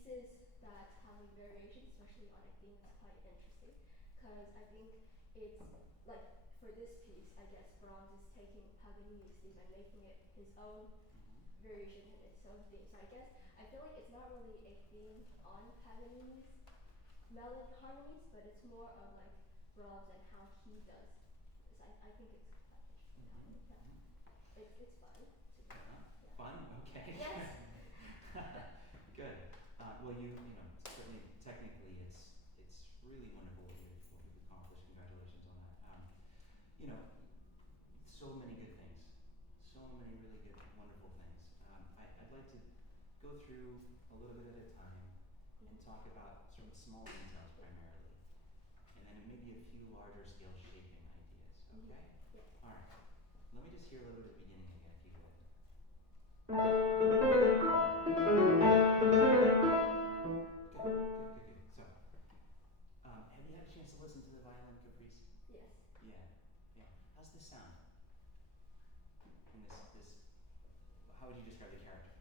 pieces that have like variations, especially on a theme, is quite interesting. Because I think it's like for this piece, I guess Brahms is taking Paganini's theme and making it his own variation and its own theme. So I guess I feel like it's not really a theme on Paganini's melody harmonies, but it's more of like Brahms and how he does this. I think it's quite interesting. It's fun to do. Yeah. Fun? Okay. Yes. Good. Well, you know, certainly technically, it's really wonderful what you've accomplished. Congratulations on that. You know, so many good things, so many really good, wonderful things. I'd like to go through a little bit at a time and talk about sort of small details primarily, and then maybe a few larger scale shaping ideas. Okay? Yeah. All right. Let me just hear a little bit at the beginning again, if you could. Good. So, have you had a chance to listen to the violin caprice? Yes. Yeah. How's this sound? In this, how would you describe the character?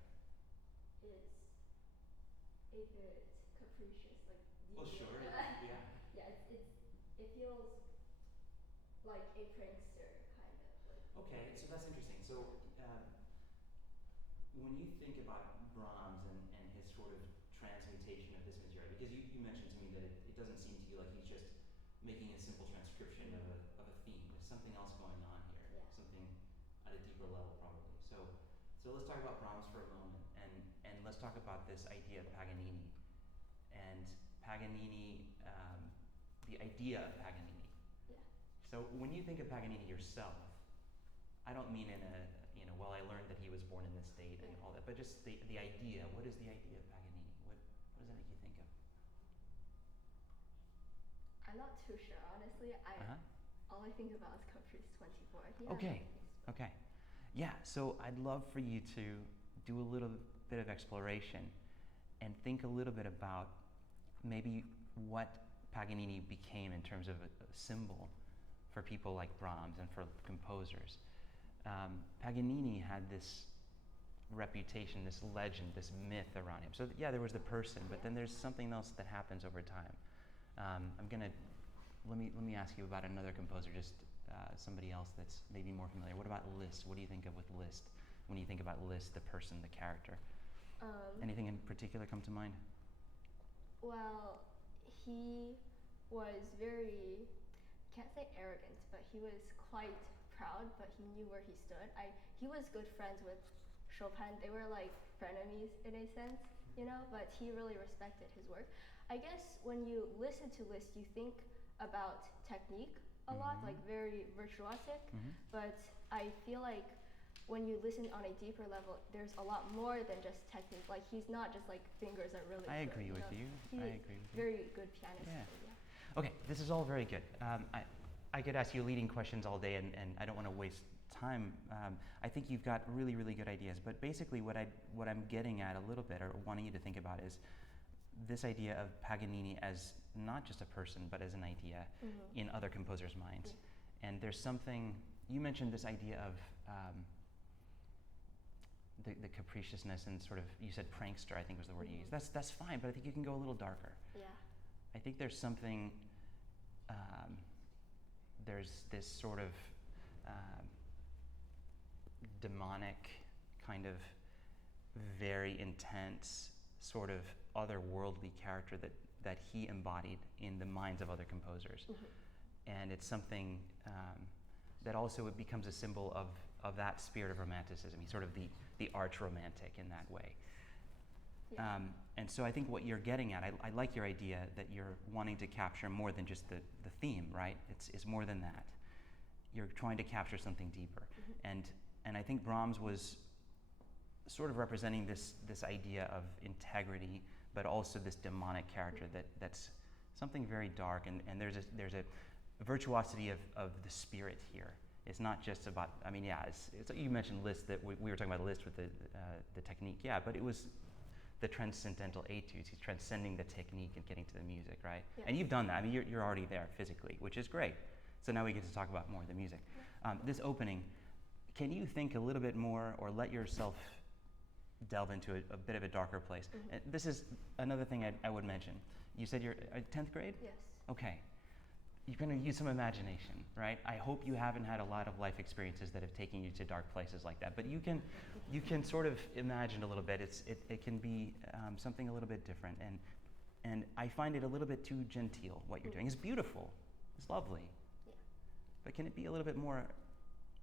It's a bit capricious, like. Well, sure. Yeah. Yeah. It feels like a prankster kind of. Like. Okay, so that's interesting. So, when you think about Brahms and his sort of transmutation of this material, because you mentioned to me that it doesn't seem to you like he's just making a simple transcription of a theme. There's something else going on here, something at a deeper level probably. So let's talk about Brahms for a moment, and let's talk about this idea of Paganini, and Paganini, the idea of Paganini. Yeah. So when you think of Paganini yourself, I don't mean in a, well, I learned that he was born in this state and all that, but just the idea. What is the idea of Paganini? What does that make you think of? I'm not too sure, honestly. All I think about is Caprice 24. Okay. Yeah, so I'd love for you to do a little bit of exploration and think a little bit about maybe what Paganini became in terms of a symbol for people like Brahms and for composers. Paganini had this reputation, this legend, this myth around him. So yeah, there was the person, but then there's something else that happens over time. Let me ask you about another composer, just somebody else that's maybe more familiar. What about Liszt? What do you think of with Liszt when you think about Liszt, the person, the character? Anything in particular come to mind? Well, he was very, can't say arrogant, but he was quite proud, but he knew where he stood. He was good friends with Chopin. They were like frenemies in a sense, but he really respected his work. I guess when you listen to Liszt, you think about technique a lot, like very virtuosic, but I feel like when you listen on a deeper level, there's a lot more than just technique. Like, he's not just like fingers are really good. I agree with you. He's very good pianist. Yeah. Okay, this is all very good. I could ask you leading questions all day, and I don't want to waste time. I think you've got really, really good ideas. But basically, what I'm getting at a little bit, or wanting you to think about, is this idea of Paganini as not just a person, but as an idea in other composers' minds. And there's something, you mentioned this idea of the capriciousness and sort of, you said prankster, I think was the word you used. That's fine, but I think you can go a little darker. Yeah. I think there's something, there's this sort of demonic, kind of very intense, sort of otherworldly character that he embodied in the minds of other composers. And it's something that also it becomes a symbol of that spirit of romanticism. He's sort of the arch romantic in that way. Yeah. And so I think what you're getting at, I like your idea that you're wanting to capture more than just the theme, right? It's more than that. You're trying to capture something deeper. And I think Brahms was sort of representing this idea of integrity, but also this demonic character that's something very dark, and there's a virtuosity of the spirit here. It's not just about, I mean, yeah, it's you mentioned Liszt, that we were talking about Liszt with the technique, yeah, but it was the transcendental etudes. He's transcending the technique and getting to the music, right? Yeah. And you've done that. I mean, you're already there physically, which is great. So now we get to talk about more of the music. This opening, can you think a little bit more, or let yourself delve into a bit of a darker place. And this is another thing I would mention. You said you're 10th grade? Yes. Okay. You're going to use some imagination, right? I hope you haven't had a lot of life experiences that have taken you to dark places like that. But you can sort of imagine a little bit. It can be something a little bit different. And I find it a little bit too genteel, what you're doing. It's beautiful. It's lovely. Yeah. But can it be a little bit more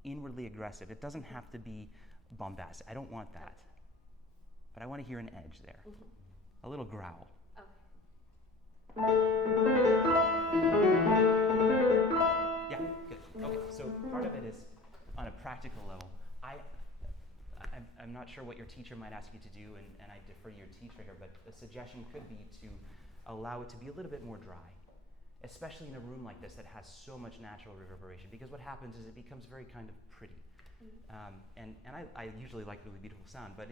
inwardly aggressive? It doesn't have to be bombastic. I don't want that. But I want to hear an edge there. A little growl. Yeah, good. Okay, so part of it is on a practical level. I'm not sure what your teacher might ask you to do, and I defer to your teacher here, but a suggestion could be to allow it to be a little bit more dry, especially in a room like this that has so much natural reverberation, because what happens is it becomes very kind of pretty. And I usually like really beautiful sound, but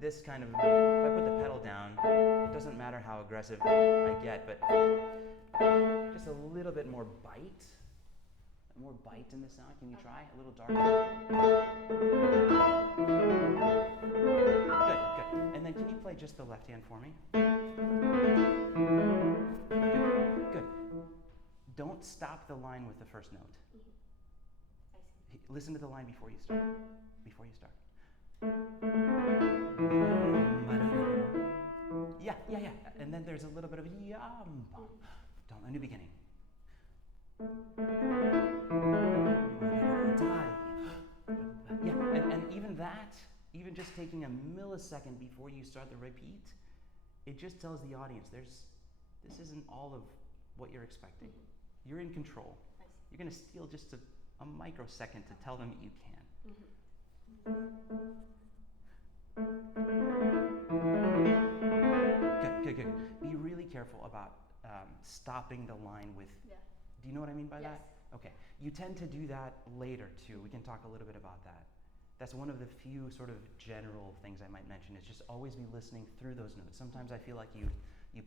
this kind of, if I put the pedal down, it doesn't matter how aggressive I get, but just a little bit more bite in the sound. Can you try? A little darker. Good. And then can you play just the left hand for me? Good. Don't stop the line with the first note. Listen to the line before you start. Yeah. And then there's a little bit of yam. A new beginning. Yeah, and even that, even just taking a millisecond before you start the repeat, it just tells the audience this isn't all of what you're expecting. You're in control. You're going to steal just a microsecond to tell them that you can. Good. Be really careful about stopping the line with, do you know what I mean by that? Okay. You tend to do that later too. We can talk a little bit about that. That's one of the few sort of general things I might mention, is just always be listening through those notes. Sometimes I feel like you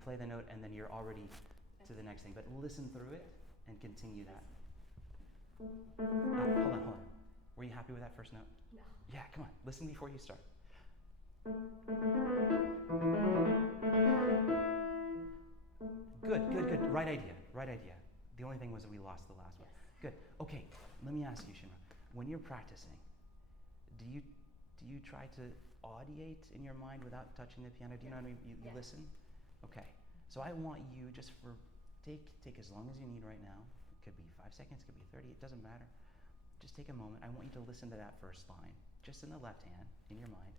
play the note and then you're already to the next thing, but listen through it and continue that. Hold on. Were you happy with that first note? No. Yeah, come on. Listen before you start. Good. Right idea. The only thing was that we lost the last one. Good. Okay, let me ask you, Xinran. When you're practicing, do you try to audiate in your mind without touching the piano? Do you know what I mean? You listen? Okay. So I want you just take as long as you need right now. It could be 5 seconds, it could be 30, it doesn't matter. Just take a moment. I want you to listen to that first line, just in the left hand, in your mind,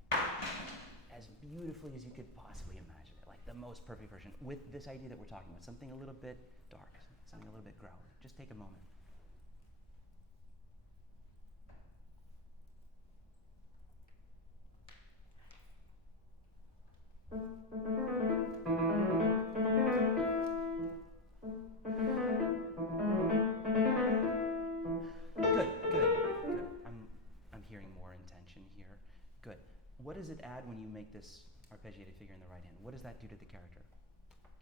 as beautifully as you could possibly imagine it, like the most perfect version, with this idea that we're talking about, something a little bit dark, something a little bit growly. Just take a moment. Good. I'm hearing more intention here. Good. What does it add when you make this arpeggiated figure in the right hand? What does that do to the character?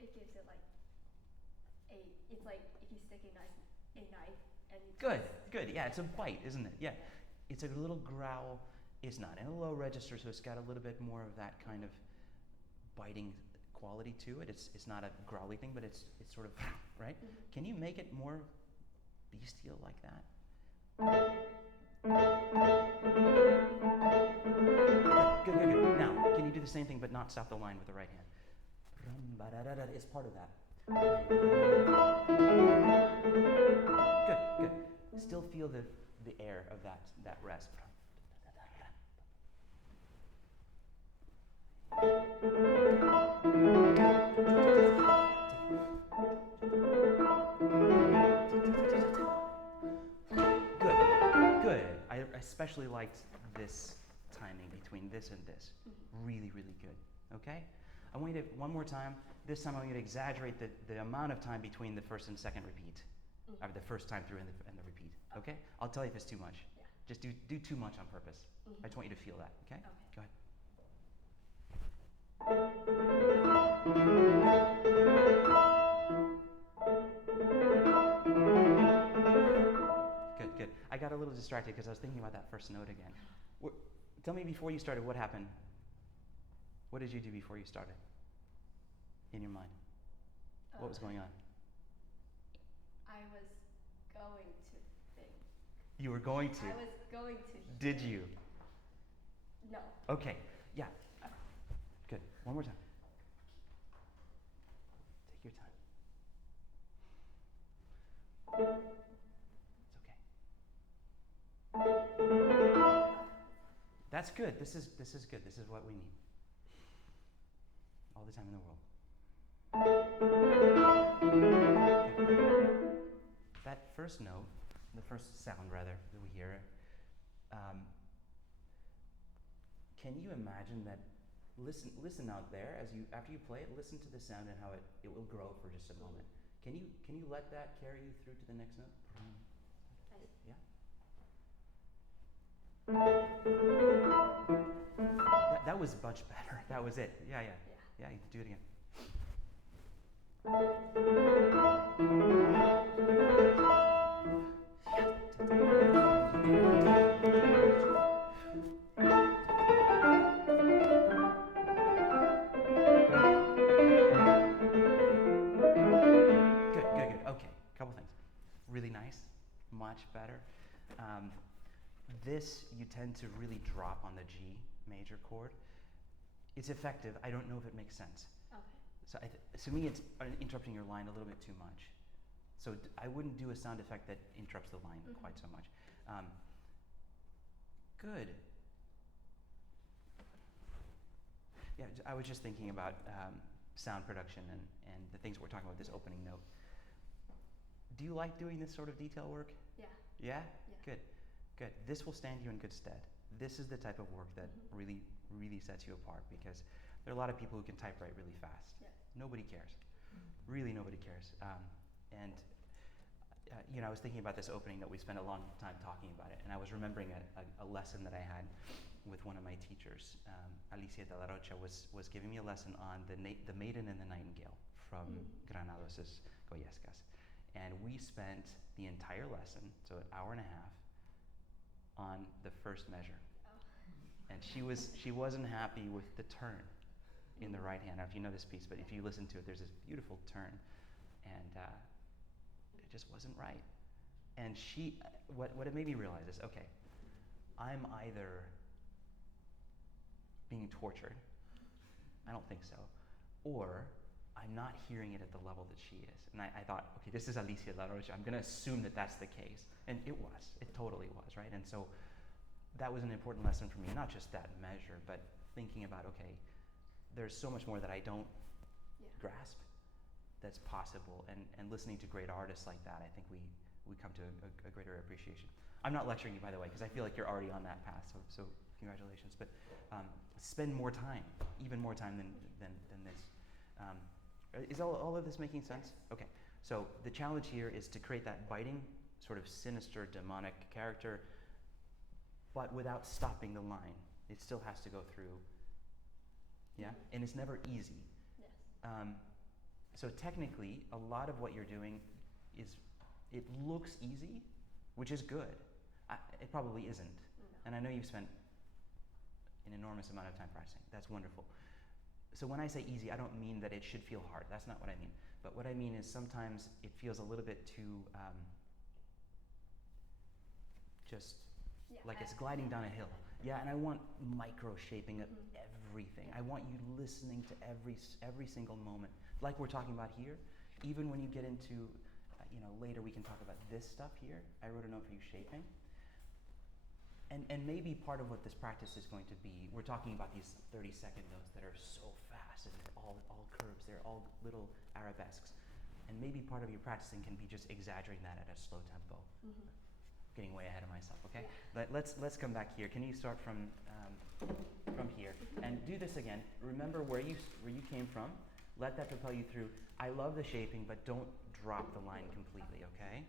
It gives it like it's like if you stick a knife and you Good. Yeah, it's a bite, isn't it? Yeah. It's a little growl. It's not in a low register, so it's got a little bit more of that kind of biting quality to it. It's not a growly thing, but it's sort of, right? Can you make it more bestial like that? Good. Now, can you do the same thing but not stop the line with the right hand? It's part of that. Good. Still feel the air of that rest. Good. I especially liked this timing between this and this. Really, really good. Okay? I want you to, one more time, this time I want you to exaggerate the amount of time between the first and second repeat. Or the first time through and the repeat. Okay? I'll tell you if it's too much. Yeah. Just do too much on purpose. I just want you to feel that. Okay? Go ahead. Good. I got a little distracted because I was thinking about that first note again. Tell me before you started what happened. What did you do before you started? In your mind? What was going on? I was going to think. You were going to? I was going to. Did you? No. Okay, yeah. Good. One more time. Take your time. It's okay. That's good. This is good. This is what we need. All the time in the world. That first note, the first sound rather, that we hear, can you imagine that? Listen out there as after you play it, listen to the sound and how it will grow for just a moment. Can you let that carry you through to the next note? Yeah. That was much better. That was it. Yeah. Yeah, you can do it again. Good. Okay, couple things. Really nice, much better. This, you tend to really drop on the G major chord. It's effective. I don't know if it makes sense. Okay. So to me, it's interrupting your line a little bit too much. So I wouldn't do a sound effect that interrupts the line quite so much. Good. Yeah, I was just thinking about sound production and the things we're talking about, this opening note. Do you like doing this sort of detail work? Yeah. Yeah? Good. This will stand you in good stead. This is the type of work that really, really sets you apart, because there are a lot of people who can typewrite really fast. Yeah. Nobody cares. Really, nobody cares. I was thinking about this opening that we spent a long time talking about it, and I was remembering a lesson that I had with one of my teachers. Alicia de la Rocha was giving me a lesson on the Maiden and the Nightingale from Granados' Goyescas. And we spent the entire lesson, so an hour and a half, on the first measure. And she wasn't happy with the turn in the right hand. I don't know if you know this piece, but if you listen to it, there's this beautiful turn, and it just wasn't right. And what it made me realize is, okay, I'm either being tortured, I don't think so, or I'm not hearing it at the level that she is. And I thought, okay, this is Alicia La Rocha. I'm going to assume that that's the case. And it was. It totally was, right? And so that was an important lesson for me, not just that measure, but thinking about, okay, there's so much more that I don't grasp that's possible. And listening to great artists like that, I think we come to a greater appreciation. I'm not lecturing you, by the way, because I feel like you're already on that path, so congratulations. But spend more time, even more time than this. Is all of this making sense? Okay, so the challenge here is to create that biting, sort of sinister, demonic character, but without stopping the line. It still has to go through, yeah? And it's never easy. Yes. So technically, a lot of what you're doing it looks easy, which is good. It probably isn't. No. And I know you've spent an enormous amount of time practicing. That's wonderful. So when I say easy, I don't mean that it should feel hard. That's not what I mean. But what I mean is sometimes it feels a little bit too like it's gliding down a hill. Yeah, and I want micro shaping of everything. I want you listening to every single moment, like we're talking about here. Even when you get into, later we can talk about this stuff here. I wrote a note for you, shaping. And maybe part of what this practice is going to be, we're talking about these 30-second notes that are so fast and they're all curves, they're all little arabesques. And maybe part of your practicing can be just exaggerating that at a slow tempo. Getting way ahead of myself, okay? Yeah. Let's come back here. Can you start from here and do this again? Remember where you came from. Let that propel you through. I love the shaping, but don't drop the line completely, okay?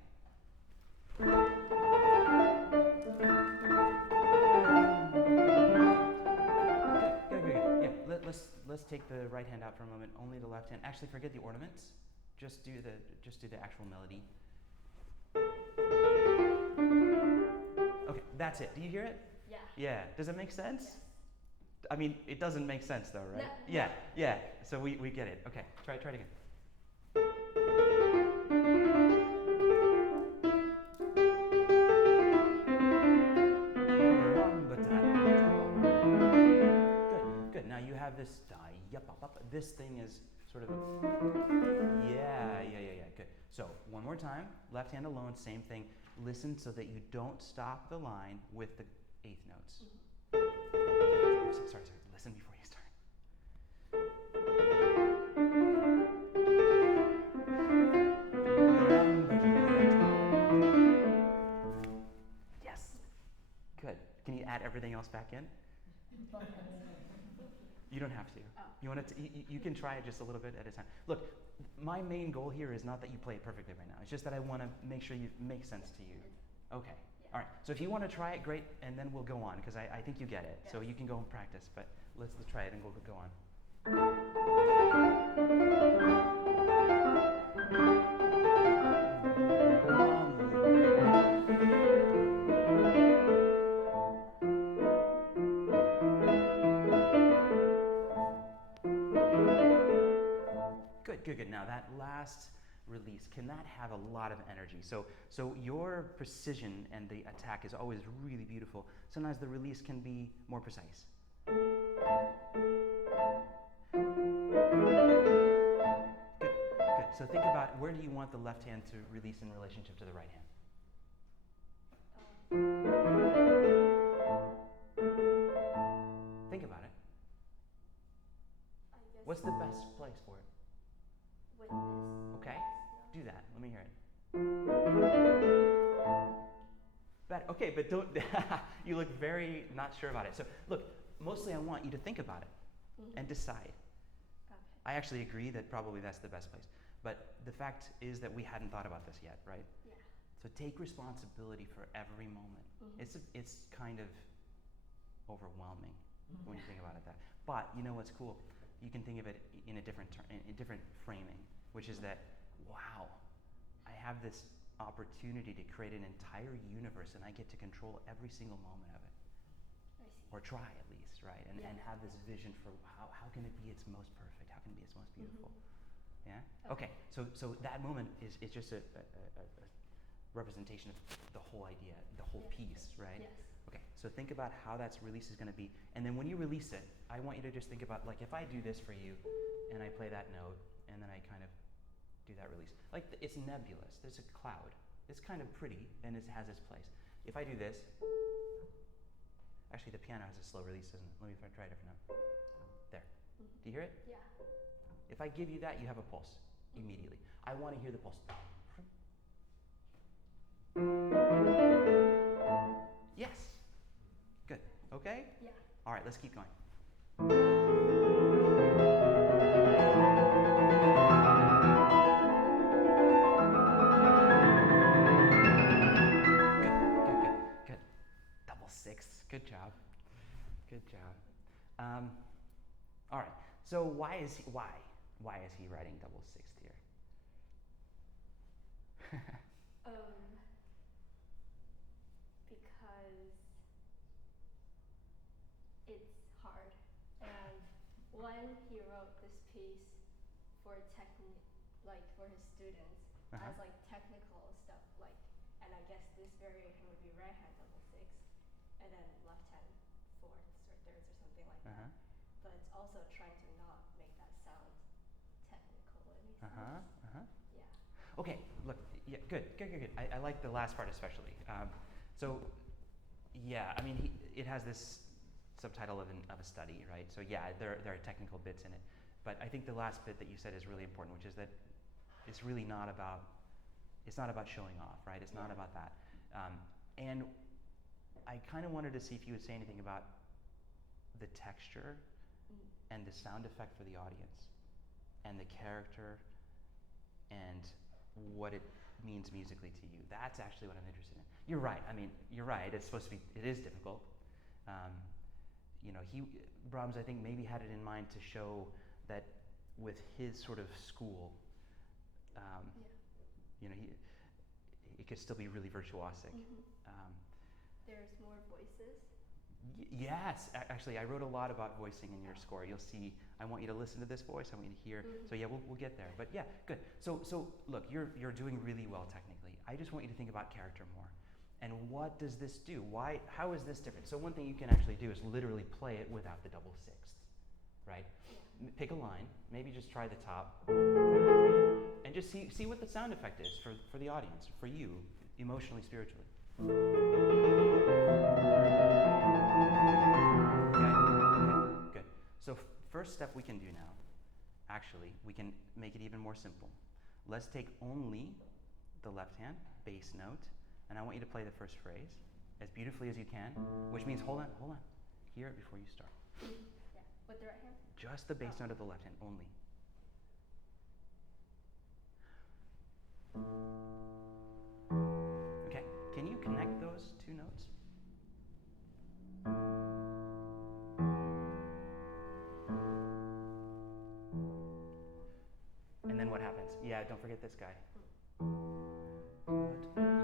Good. Yeah, let's take the right hand out for a moment. Only the left hand. Actually, forget the ornaments. Just do the actual melody. Okay, that's it. Do you hear it? Yeah. Yeah. Does it make sense? Yes. I mean, it doesn't make sense though, right? No. Yeah, yeah. So we get it. Okay, try it again. Good. Now you have this this thing is sort of yeah. Good. So one more time, left hand alone, same thing. Listen so that you don't stop the line with the eighth notes. Sorry. Listen before you start. Yes. Good. Can you add everything else back in? You don't have to. Oh. You want to? You can try it just a little bit at a time. Look, my main goal here is not that you play it perfectly right now. It's just that I want to make sure it makes sense to you. Okay. Yeah. All right. So if you want to try it, great, and then we'll go on because I think you get it. Yes. So you can go and practice, but let's try it and we'll go on. Good. Now that last release, can that have a lot of energy? So your precision and the attack is always really beautiful. Sometimes the release can be more precise. Good. So think about, where do you want the left hand to release in relationship to the right hand? Think about it. I guess What's the best place for it? with this. Okay, do that. Let me hear it. Better. Okay, but don't. You look very not sure about it. So look, mostly I want you to think about it and decide. Okay. I actually agree that probably that's the best place. But the fact is that we hadn't thought about this yet, right? Yeah. So take responsibility for every moment. It's kind of overwhelming when you think about it that. But you know what's cool? You can think of it in a different framing, which is that, wow, I have this opportunity to create an entire universe and I get to control every single moment of it. I see. Or try at least, right? And have this vision for how can it be its most perfect? How can it be its most beautiful? Yeah? Okay, so that moment is just a representation of the whole idea, the whole piece, right? Yes. Okay, so think about how that release is going to be, and then when you release it, I want you to just think about, like, if I do this for you, and I play that note, and then I kind of do that release. Like, it's nebulous, there's a cloud. It's kind of pretty, and it has its place. If I do this, actually the piano has a slow release, doesn't it? Let me try a different note. There. Do you hear it? Yeah. If I give you that, you have a pulse immediately. I want to hear the pulse. Yes. Good. Okay? Yeah. All right, let's keep going. Good. Double sixths. Good job. All right. So why is he writing double sixth here? Because it's hard, and when he wrote this piece for for his students as like technical stuff, like, and I guess this variation would be right hand double six, and then left hand fourths or thirds or something like that. But it's also trying to not make that sound technical. It makes sense. Yeah. Okay, look, yeah, good. I like the last part especially. So, yeah, I mean, it has this subtitle of a study, right? So yeah, there are technical bits in it, but I think the last bit that you said is really important, which is that it's really not about showing off, right? It's not about that. And I kind of wanted to see if you would say anything about the texture and the sound effect for the audience, and the character, and what it means musically to you. That's actually what I'm interested in. You're right. I mean, you're right. It's supposed to be. It is difficult. Brahms, I think, maybe had it in mind to show that with his sort of school, it could still be really virtuosic. There's more voices. Yes, actually, I wrote a lot about voicing in your score. You'll see. I want you to listen to this voice. I want you to hear. So yeah, we'll get there. But yeah, good. So look, you're doing really well technically. I just want you to think about character more. And what does this do? Why? How is this different? So one thing you can actually do is literally play it without the double sixths, right? Pick a line. Maybe just try the top, and just see what the sound effect is for the audience, for you, emotionally, spiritually. Okay, good. So first step we can do now, actually, we can make it even more simple. Let's take only the left hand, bass note, and I want you to play the first phrase as beautifully as you can, which means, hold on, hear it before you start. Yeah, with the right hand? Just the bass note of the left hand only. Okay, can you connect those two notes? And then what happens? Yeah, don't forget this guy.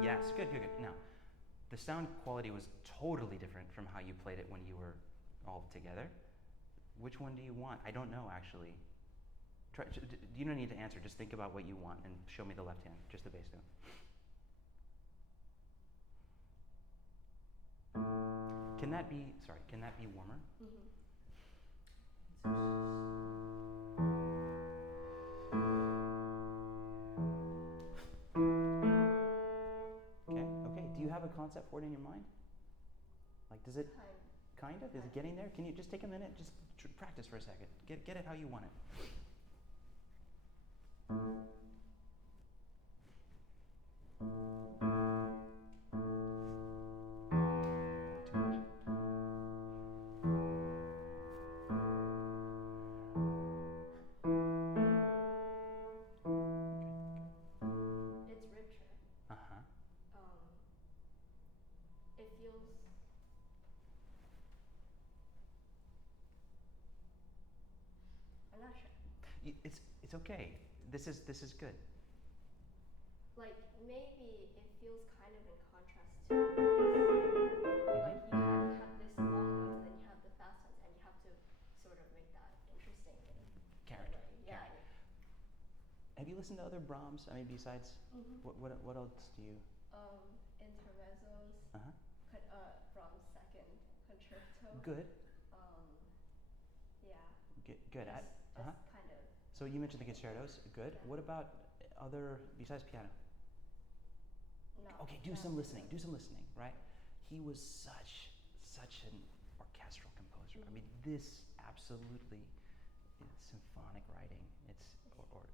Yes, good. Now, the sound quality was totally different from how you played it when you were all together. Which one do you want? I don't know, actually. You don't need to answer. Just think about what you want and show me the left hand, just the bass note. Can that be warmer? Okay. Do you have a concept for it in your mind? Like, does it kind of? Is it getting there? Can you just take a minute, just practice for a second. Get it how you want it. It's richer. It feels. I'm not sure. It's okay. This is good. Like, maybe it feels kind of in contrast to this. Like, you have this long notes, and then you have the fast ones, and you have to sort of make that interesting. Character. Yeah. Have you listened to other Brahms? I mean, besides, what else do you? Intermezzos. Brahms' second concerto. Good. Yeah. Good. Just kind of. So you mentioned the concertos. Good. Yeah. What about other besides piano? No. Okay, do some listening, right? He was such an orchestral composer. I mean, this absolutely is symphonic writing. Or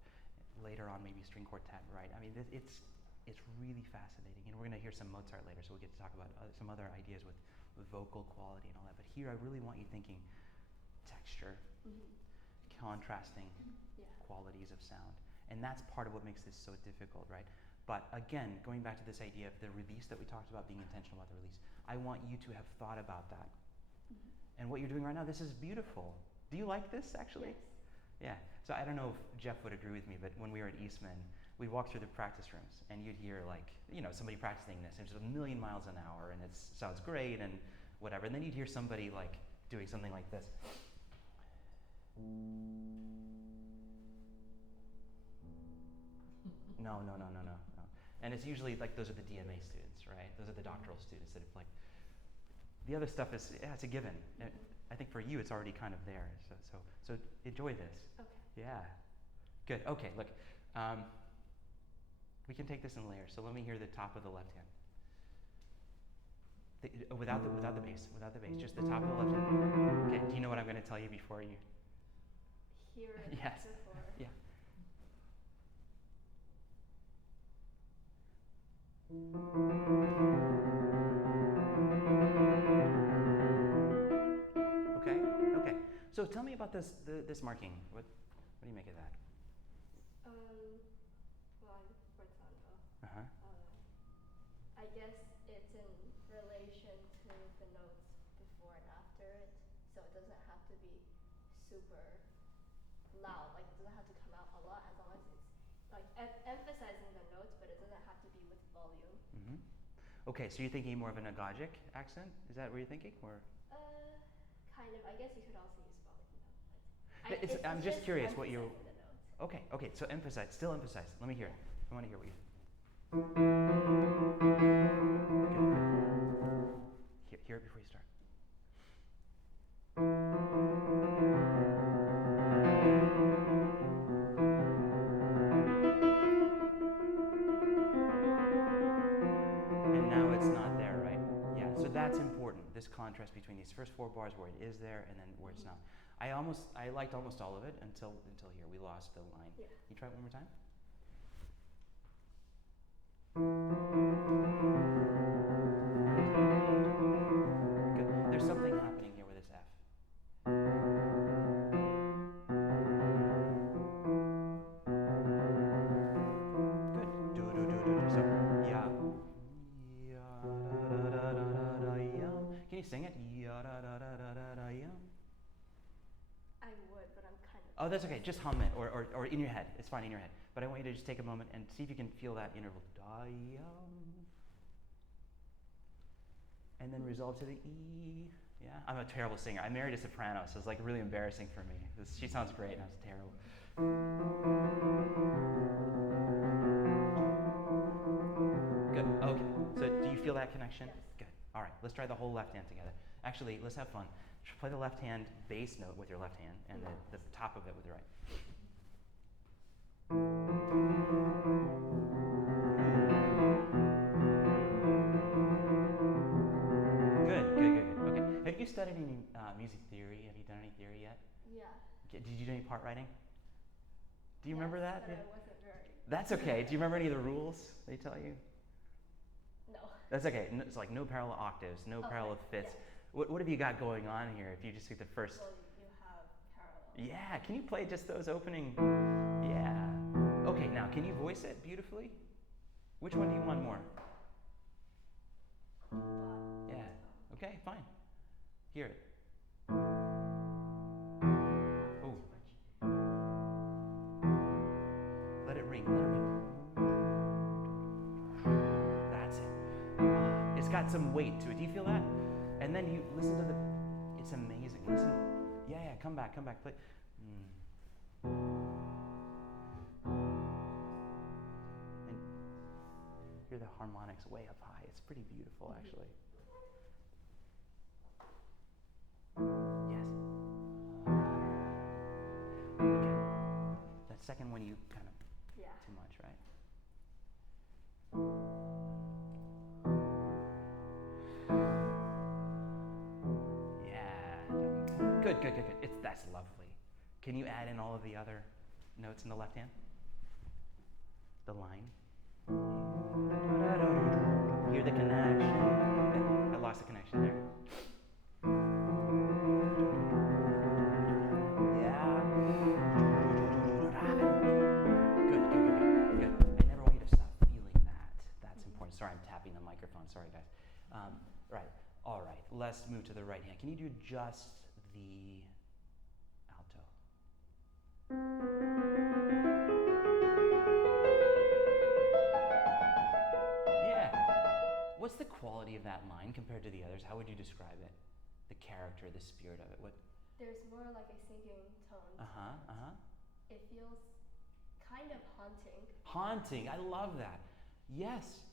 later on maybe string quartet, right? I mean, it's really fascinating. And we're going to hear some Mozart later, so we'll get to talk about some other ideas with vocal quality and all that. But here, I really want you thinking texture, contrasting qualities of sound. And that's part of what makes this so difficult, right? But again, going back to this idea of the release that we talked about, being intentional about the release, I want you to have thought about that. And what you're doing right now, this is beautiful. Do you like this, actually? Yes. Yeah. So I don't know if Jeff would agree with me, but when we were at Eastman, we'd walk through the practice rooms, and you'd hear, like, somebody practicing this, and it's a million miles an hour, and it sounds great, and whatever. And then you'd hear somebody, like, doing something like this. No. And it's usually like those are the DMA students, right? Those are the doctoral students that have like. The other stuff is it's a given. And I think for you it's already kind of there. So enjoy this. Okay. Yeah. Good. Okay. Look, we can take this in layers. So let me hear the top of the left hand. Without the bass. Just the top of the left hand. Okay. Do you know what I'm going to tell you before you? Hear it. Yes. Before. Yeah. Okay. So tell me about this marking. What do you make of that? Well, forzando. Uh-huh. I guess it's in relation to the notes before and after it, so it doesn't have to be super loud. Like, it doesn't have to come out a lot, as long as it's like emphasizing the notes, but it doesn't have to be with volume. Okay, so you're thinking more of an agogic accent? Is that what you're thinking, or? Kind of. I guess you could also use both, I'm just curious what you're. emphasizing the notes. Okay, so still emphasize. Let me hear it. I want to hear what you. Good. Hear it before you start. And now it's not there, right? Yeah, so that's important. This contrast between these first 4 bars where it is there and then where it's not. I liked almost all of it until here. We lost the line. Yeah. You try it one more time? Good. There's something happening here with this F. Good. Do. So, yeah. Can you sing it? I would, but I'm kind of. Oh, that's okay. Just hum it, or in your head. It's fine in your head. But I want you to just take a moment and see if you can feel that interval. And then resolve to the E. Yeah, I'm a terrible singer. I married a soprano, so it's like really embarrassing for me. She sounds great, and I was terrible. Good. Okay. So do you feel that connection? Yes. Good. All right. Let's try the whole left hand together. Actually, let's have fun. Play the left hand bass note with your left hand, and the top of it with your right. Good. Okay. Have you studied any music theory? Have you done any theory yet? Yeah. Did you do any part writing? Do you remember that? But I wasn't very. That's okay. Do you remember any of the rules they tell you? No. That's okay. It's like no parallel octaves, no parallel fifths. Yeah. What have you got going on here? If you just take the first. Well, you have parallel. Yeah. Can you play just those opening? Yeah. Okay. Now, can you voice it beautifully? Which one do you want more? Yeah. Okay. Fine. Hear it. Oh. Let it ring. That's it. It's got some weight to it. Do you feel that? And then you listen to the. It's amazing. Listen. Yeah. Come back. Play. And hear the harmonics way up high. It's pretty beautiful, actually. Yes. Okay. That second one, you kind of too much, right? Good. That's lovely. Can you add in all of the other notes in the left hand? The line. Hear the connection. I lost the connection there. Yeah. Good. I never want you to stop feeling that. That's important. Sorry, I'm tapping the microphone. Sorry, guys. Right. All right. Let's move to the right hand. Can you do just the alto? Yeah. What's the quality of that line compared to the others? How would you describe it? The character, the spirit of it. What? There's more like a sinking tone. It feels kind of haunting. Haunting. I love that. Yes.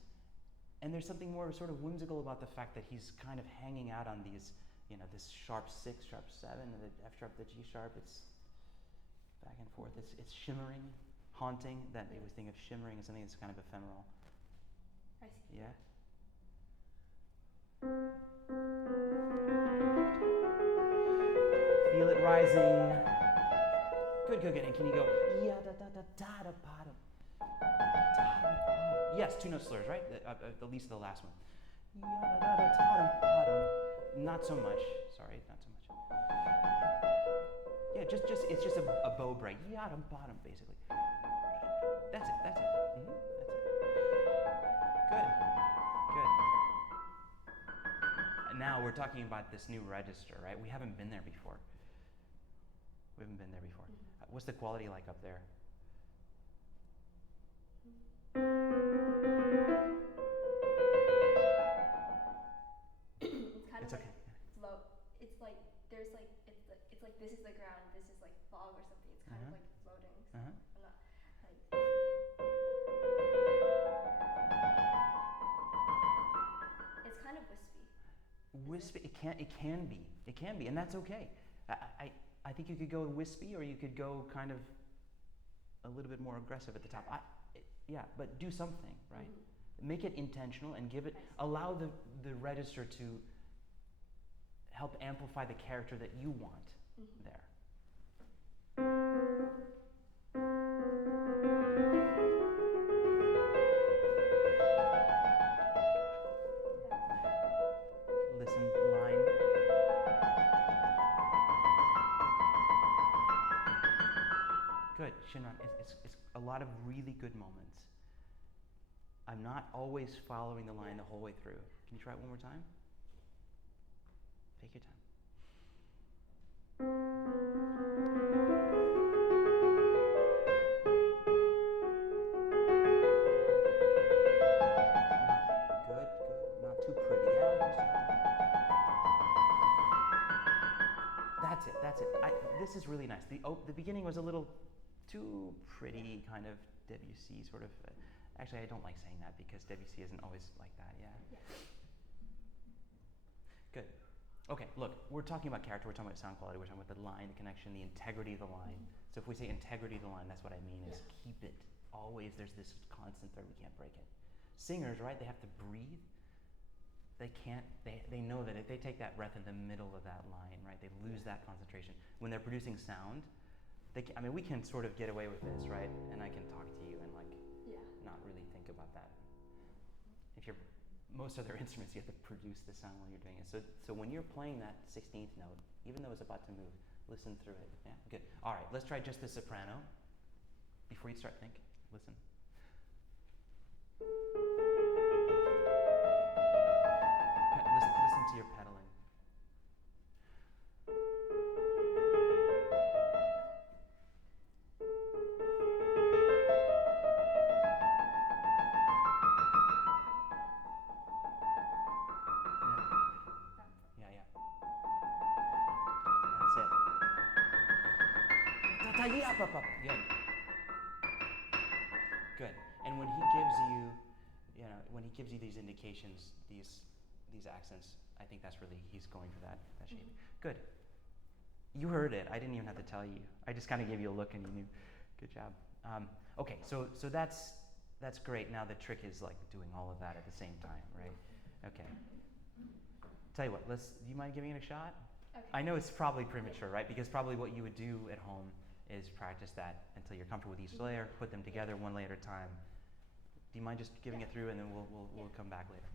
And there's something more sort of whimsical about the fact that he's kind of hanging out on these, this sharp 6, sharp 7, and the F sharp, the G sharp. It's back and forth. It's shimmering, haunting. That they always think of shimmering as something that's kind of ephemeral. I see. Yeah. Feel it rising. Good. And can you go ya da da da da da bottom? Yes, 2 note slurs, right? At least the last one. Not so much. Sorry, not so much. Yeah, it's just a bow break. Yada bottom, basically. That's it. That's it. Good. And now we're talking about this new register, right? We haven't been there before. What's the quality like up there? It's kind of okay. low. like this is the ground, this is like fog or something. It's kind of like floating. So I'm not like. It's kind of wispy. Wispy. It can be, and that's okay. I think you could go wispy, or you could go kind of a little bit more aggressive at the top. Yeah, but do something, right? Make it intentional and give it. Allow the register to help amplify the character that you want there. Listen, line. Good, Xinran. It's a lot of really good moments. I'm not always following the line the whole way through. Can you try it one more time? Take your time. Good. Not too pretty. That's it. This is really nice. The beginning was a little too pretty, kind of Debussy sort of. Actually, I don't like saying that because Debussy isn't always like that. Yeah. Good. Okay, look, we're talking about character, we're talking about sound quality, we're talking about the line, the connection, the integrity of the line. So if we say integrity of the line, that's what I mean is keep it. Always there's this constant thread, we can't break it. Singers, right, they have to breathe. They can't, they know that if they take that breath in the middle of that line, right, they lose that concentration. When they're producing sound, we can sort of get away with this, right? And I can talk to you and not really think about that. If you're most other instruments, you have to produce the sound while you're doing it. So when you're playing that 16th note, even though it's about to move, listen through it. Yeah, good. All right, let's try just the soprano. Before you start, think. Listen. Listen to your pedaling. Good. And when he gives you these indications, these accents, I think that's really, he's going for that shape. Good. You heard it. I didn't even have to tell you. I just kind of gave you a look and you knew. Good job. Okay, so that's great. Now the trick is like doing all of that at the same time, right? Okay. Tell you what, do you mind giving it a shot? Okay. I know it's probably premature, right? Because probably what you would do at home is practice that until you're comfortable with each layer, put them together one layer at a time. Do you mind just giving it through and then we'll come back later?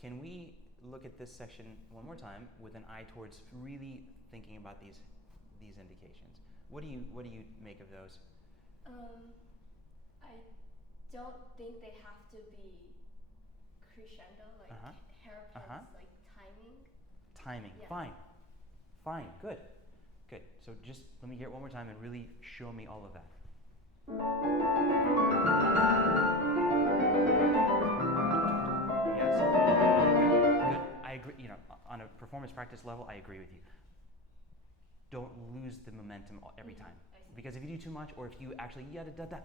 Can we look at this section one more time with an eye towards really thinking about these indications? What do you make of those? I don't think they have to be crescendo, like hairpins, like timing. Timing. Yeah. Fine. Good. So just let me hear it one more time and really show me all of that. Yes. Good. I agree. On a performance practice level, I agree with you. Don't lose the momentum every time, because if you do too much, or if you actually yada da da,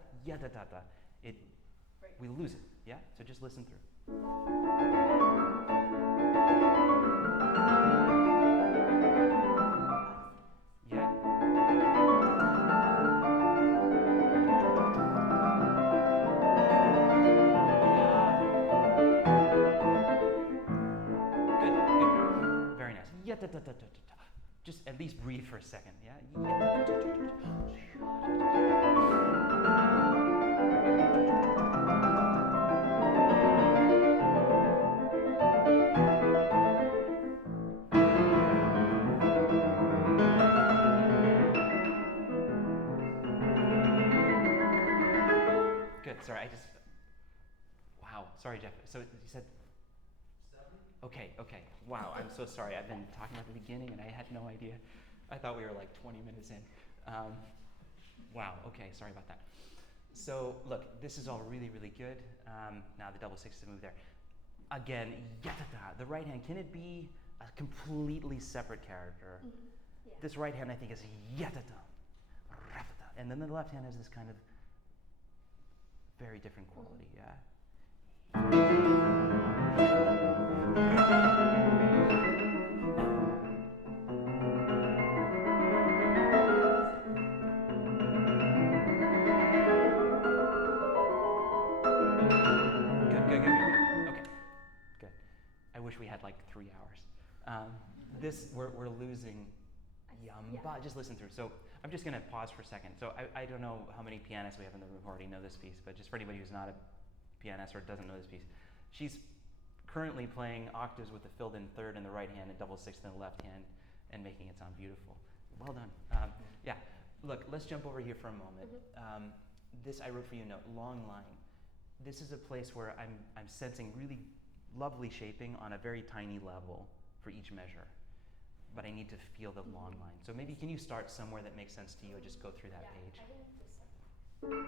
we lose it. Yeah. So just listen through. Yeah. Good. Very nice. Just at least breathe for a second. Yeah. Sorry, Jeff. So you said. 70. Okay. Wow, I'm so sorry. I've been talking at the beginning and I had no idea. I thought we were like 20 minutes in. Wow. Okay. Sorry about that. So look, this is all really, really good. Now the double sixes move there. Again, yatata, the right hand, can it be a completely separate character? Mm-hmm. Yeah. This right hand, I think, is yatata, ratata. And then the left hand has this kind of very different quality, yeah? Good. Okay, good. I wish we had like 3 hours. We're losing yamba. Yeah. Just listen through. So I'm just going to pause for a second. So I don't know how many pianists we have in the room who already know this piece, but just for anybody who's not a pianist or doesn't know this piece, she's currently playing octaves with the filled in third in the right hand and double sixth in the left hand and making it sound beautiful. Well done. Yeah. Look, let's jump over here for a moment. Mm-hmm. This I wrote for you a note, long line. This is a place where I'm sensing really lovely shaping on a very tiny level for each measure. But I need to feel the long line. So maybe can you start somewhere that makes sense to you and just go through that page? I think this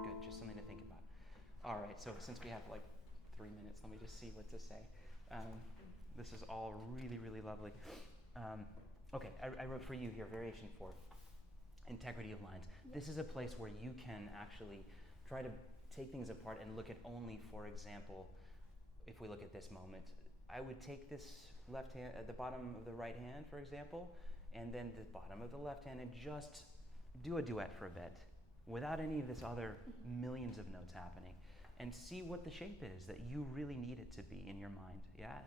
Good, just something to think about. All right, so since we have like 3 minutes, let me just see what to say. This is all really, really lovely. Okay, I wrote for you here, variation 4, integrity of lines. This is a place where you can actually try to take things apart and look at only, for example, if we look at this moment, I would take this left hand, at the bottom of the right hand, for example, and then the bottom of the left hand and just do a duet for a bit without any of this other millions of notes happening and see what the shape is that you really need it to be in your mind, yeah?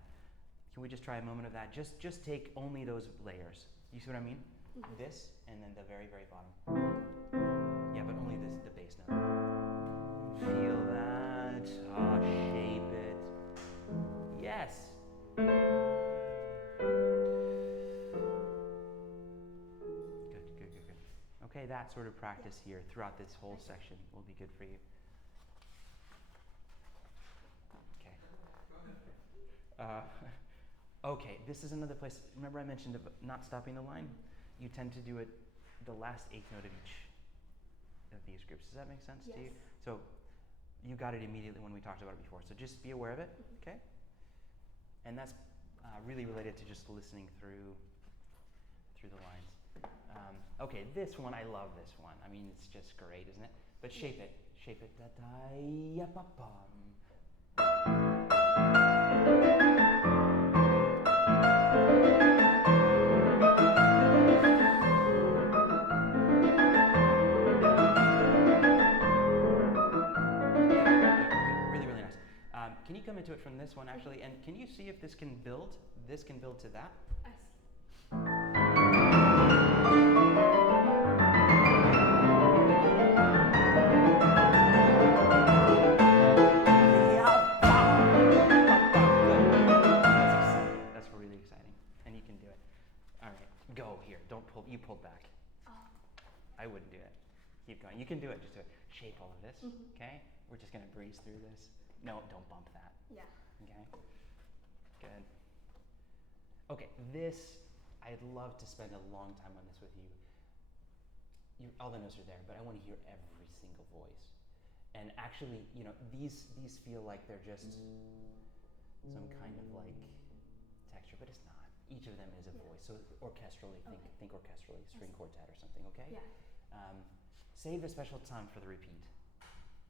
Can we just try a moment of that? Just take only those layers. You see what I mean? Mm-hmm. This, and then the very, very bottom. Yeah, but only the bass note. Feel that. Shape it. Yes. Good. Okay, that sort of practice here throughout this whole section will be good for you. Okay. Okay, this is another place. Remember I mentioned not stopping the line? You tend to do it the last eighth note of each of these groups. Does that make sense to you? So you got it immediately when we talked about it before. So just be aware of it, okay? And that's really related to just listening through the lines. Okay, this one, I love this one. I mean, it's just great, isn't it? But shape it. Da-da-ya-pa-pum. Really, really nice. Can you come into it from this one, actually? And can you see if this can build? This can build to that? I see. That's really exciting. And you can do it. All right, go here. Don't pull. You pulled back. Oh. I wouldn't do it. Keep going. You can do it. Just do it. Shape all of this, Mm-hmm. okay? We're just going to breeze through this. No, don't bump that. Yeah. Okay? Good. Okay, this, I'd love to spend a long time on this with you. All the notes are there, but I want to hear every single voice. And actually, these feel like they're just some kind of like texture, but it's not. Each of them is a voice. So orchestrally, think orchestrally, string quartet or something, okay? Yeah. Save a special time for the repeat.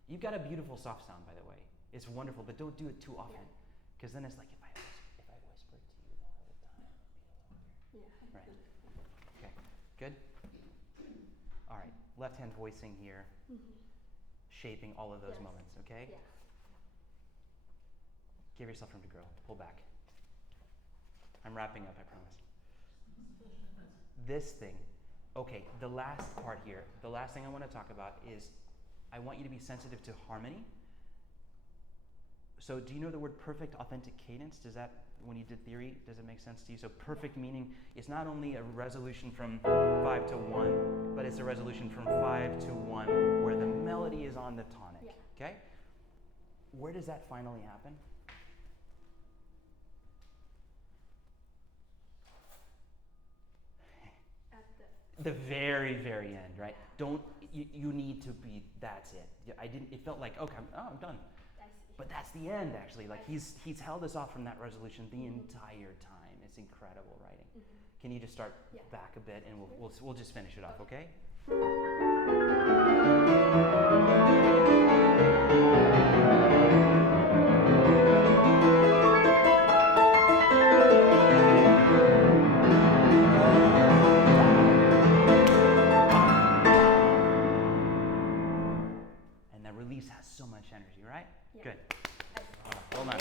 You've got a beautiful soft sound, by the way. It's wonderful, but don't do it too often, because then it's like if I whisper to you the whole time, it'd be a little weird. Yeah. Right. Okay. Good. All right. Left hand voicing here, shaping all of those moments. Okay. Yeah. Give yourself room to grow. Pull back. I'm wrapping up. I promise. This thing. Okay. The last part here. The last thing I want to talk about is, I want you to be sensitive to harmony. So do you know the word perfect authentic cadence? Does that when you did theory? Does it make sense to you? So perfect meaning is not only a resolution from 5 to 1, but it's a resolution from 5 to 1 where the melody is on the tonic. Yeah. Okay? Where does that finally happen? At The very, very end, right? Don't you need to be, that's it. I didn't, it felt like, okay, I'm done. I see. But that's the end, actually. Like he's held us off from that resolution the entire time. It's incredible writing. Can you just start back a bit, and we'll just finish it off, okay? And that release has so much energy, right? Yeah. Good. Well done.